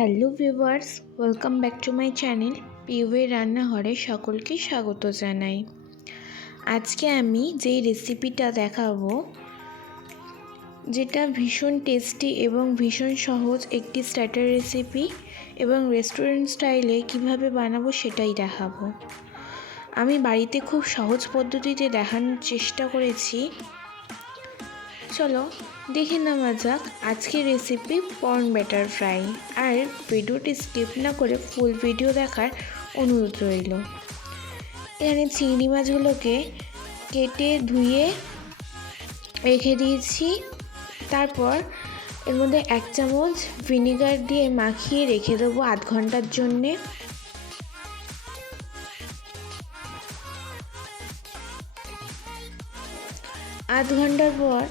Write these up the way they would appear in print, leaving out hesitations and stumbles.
Hello viewers, welcome back to my channel পিওয়ে রান্নাঘরে সকলকে স্বাগত জানাই। আজকে আমি যেই রেসিপিটা দেখাবো, যেটা ভীষণ টেস্টি এবং ভীষণ সহজ একটি স্টার্টার রেসিপি এবং রেস্টুরেন্ট স্টাইলে কিভাবে বানাবো সেটাই দেখাবো। আমি বাড়িতে খুব সহজ পদ্ধতিতে দেখানোর চেষ্টা করেছি। চলো দেখে নেওয়া যাক আজকের রেসিপি পর্ন ব্যাটার ফ্রাই। আর ভিডিওটি স্কিপ না করে ফুল ভিডিও দেখার অনুরোধ রইল। এখানে চিংড়ি মাছগুলোকে কেটে ধুয়ে রেখে দিয়েছি। তারপর এর মধ্যে 1 চামচ ভিনিগার দিয়ে মাখিয়ে রেখে দেবো আধ ঘন্টার জন্যে। আধ ঘন্টার পর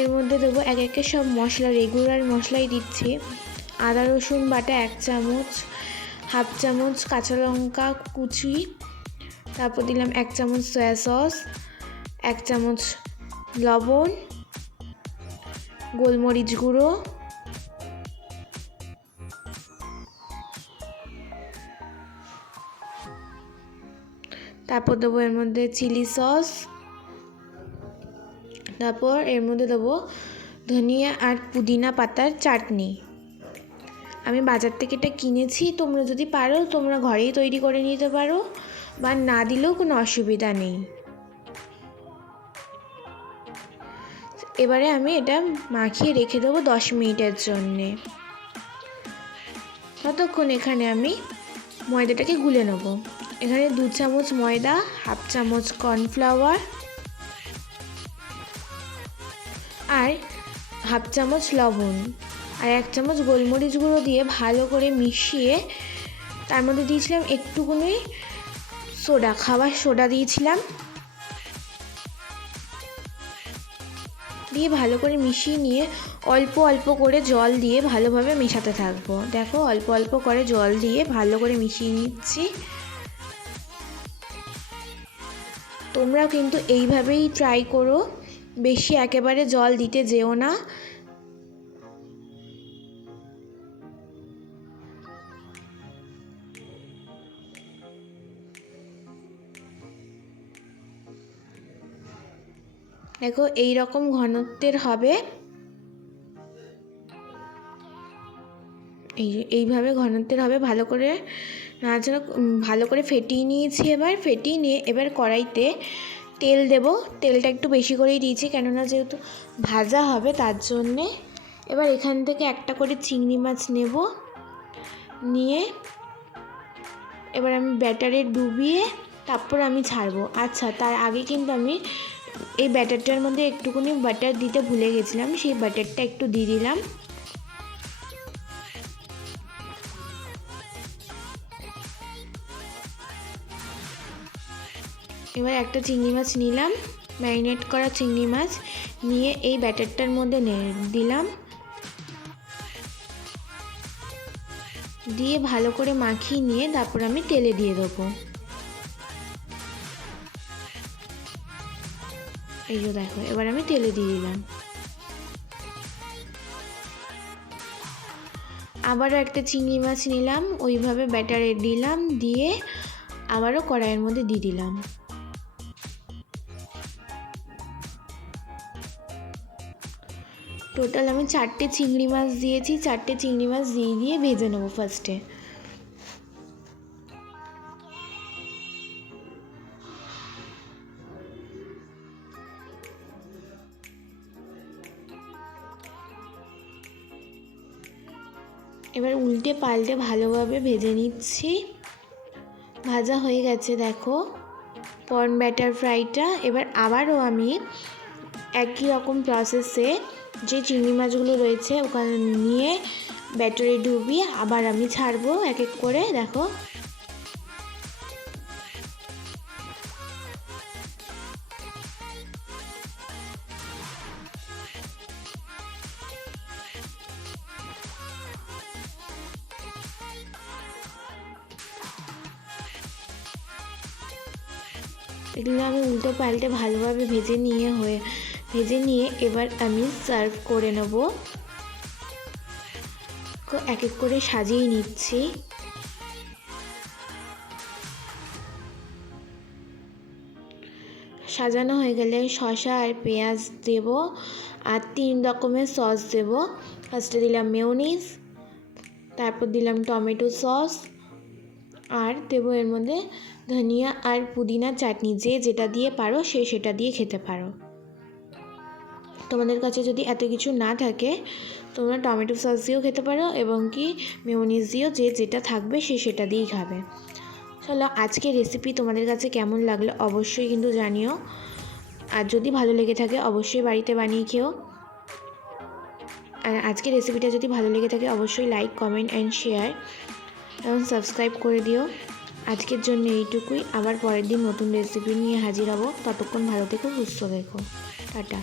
এর মধ্যে দেবো এক একে সব মশলা, রেগুলার মশলাই দিচ্ছি। আদা রসুন বাটা 1 চামচ, হাফ চামচ কাঁচা লঙ্কা কুচি, তারপর দিলাম 1 চামচ সয়া সস, 1 চামচ লবণ, গোলমরিচ গুঁড়ো, তারপর দেবো এর মধ্যে চিলি সস, তারপর এর মধ্যে দেবো ধনিয়া আর পুদিনা পাতার চাটনি। আমি বাজার থেকে এটা কিনেছি, তোমরা যদি পারো তোমরা ঘরেই তৈরি করে নিতে পারো, বা না দিলেও কোনো অসুবিধা নেই। এবারে আমি এটা মাখিয়ে রেখে দেবো 10 মিনিটের জন্যে। ততক্ষণ এখানে আমি ময়দাটাকে গুলে নেব। এখানে 2 চামচ ময়দা, হাফ চামচ কর্নফ্লাওয়ার আর হাফ চামচ লবণ আর 1 চামচ গোলমরিচ গুঁড়ো দিয়ে ভালো করে মিশিয়ে তার মধ্যে দিয়েছিলাম একটুখানি সোডা, খাবার সোডা দিয়েছিলাম, দিয়ে ভালো করে মিশিয়ে নিয়ে অল্প অল্প করে জল দিয়ে ভালোভাবে মেশাতে থাকবো। দেখো অল্প অল্প করে জল দিয়ে ভালো করে মিশিয়ে নিচ্ছি। তোমরাও কিন্তু এইভাবেই ট্রাই করো, বেশি একেবারে জল দিতে যেও না। দেখো এই রকম ঘনত্বের হবে, এইভাবে ঘনত্বের হবে। ভালো করে নাড়াচাড়া ভালো করে ফেটিয়ে নিয়েছি। এবার ফেটিয়ে নিয়ে এবার কড়াইতে তেল দেব। তেলটা একটু বেশি করেই দিয়েছি, কেননা যেহেতু ভাজা হবে তার জন্যে। এবার এখান থেকে একটা করে চিংড়ি মাছ নেব, নিয়ে এবার আমি ব্যাটারে ডুবিয়ে তারপর আমি ছাড়বো। আচ্ছা, তার আগে কিন্তু আমি এই ব্যাটারটার মধ্যে একটুখানি বাটার দিতে ভুলে গেছিলাম, সেই বাটারটা একটু দিয়ে দিলাম। এবার একটা চিংড়ি মাছ নিলাম, ম্যারিনেট করা চিংড়ি মাছ নিয়ে এই ব্যাটারটার মধ্যে দিলাম, দিয়ে ভালো করে মাখিয়ে নিয়ে তারপর আমি তেলে দিয়ে দেবো। এই যে দেখো এবার আমি তেলে দিয়ে দিলাম। আবারও একটা চিংড়ি মাছ নিলাম, ওইভাবে ব্যাটারে দিলাম, দিয়ে আবারও কড়াইয়ের মধ্যে দিয়ে দিলাম। টোটাল আমি 4টে চিংড়ি মাছ দিয়েছি। 4টে চিংড়ি মাছ দিয়ে ভেজে নেবো ফার্স্টে। এবার উল্টে পাল্টে ভালোভাবে ভেজে নিচ্ছি। ভাজা হয়ে গেছে দেখো পর্ন ব্যাটার ফ্রাইটা। এবার আবারও আমি একই রকম প্রসেসে যে চিংড়ি মাছগুলো রয়েছে ওখানে নিয়ে ব্যাটারে ডুবিয়ে আবার আমি ছাড়বো এক এক করে। দেখো এগুলো আমি উল্টো পাল্টে ভালোভাবে ভেজে নিয়ে এবার আমি সার্ভ করে নেব। তো এক এক করে সাজিয়ে নিচ্ছি। সাজানো হয়ে গেলে শসা আর পেঁয়াজ দেব, আর 3 রকমের সস দেব। ফার্স্টে দিলাম মেয়োনিজ, তারপর দিলাম টমেটো সস, আর দেবো এর মধ্যে ধনিয়া আর পুদিনার চাটনি। যে যেটা দিয়ে পারো সে সেটা দিয়ে খেতে পারো। তোমাদের কাছে যদি এত কিছু না থাকে তোমরা টমেটো সস দিয়েও খেতে পারো এবং কি মেয়োনিজ দিয়েও, যে যেটা থাকবে সে সেটা দিয়েই খাবে। চলো, আজকে রেসিপি তোমাদের কাছে কেমন লাগলো অবশ্যই কিন্তু জানিও, আর যদি ভালো লেগে থাকে অবশ্যই বাড়িতে বানিয়ে খেও। আর আজকের রেসিপিটা যদি ভালো লেগে থাকে অবশ্যই লাইক, কমেন্ট অ্যান্ড শেয়ার এবং সাবস্ক্রাইব করে দিও। আজকের জন্য এইটুকুই। আবার পরের দিন নতুন রেসিপি নিয়ে হাজির হব। ততক্ষণ ভালো থেকো, সুস্থ থেকো। টাটা।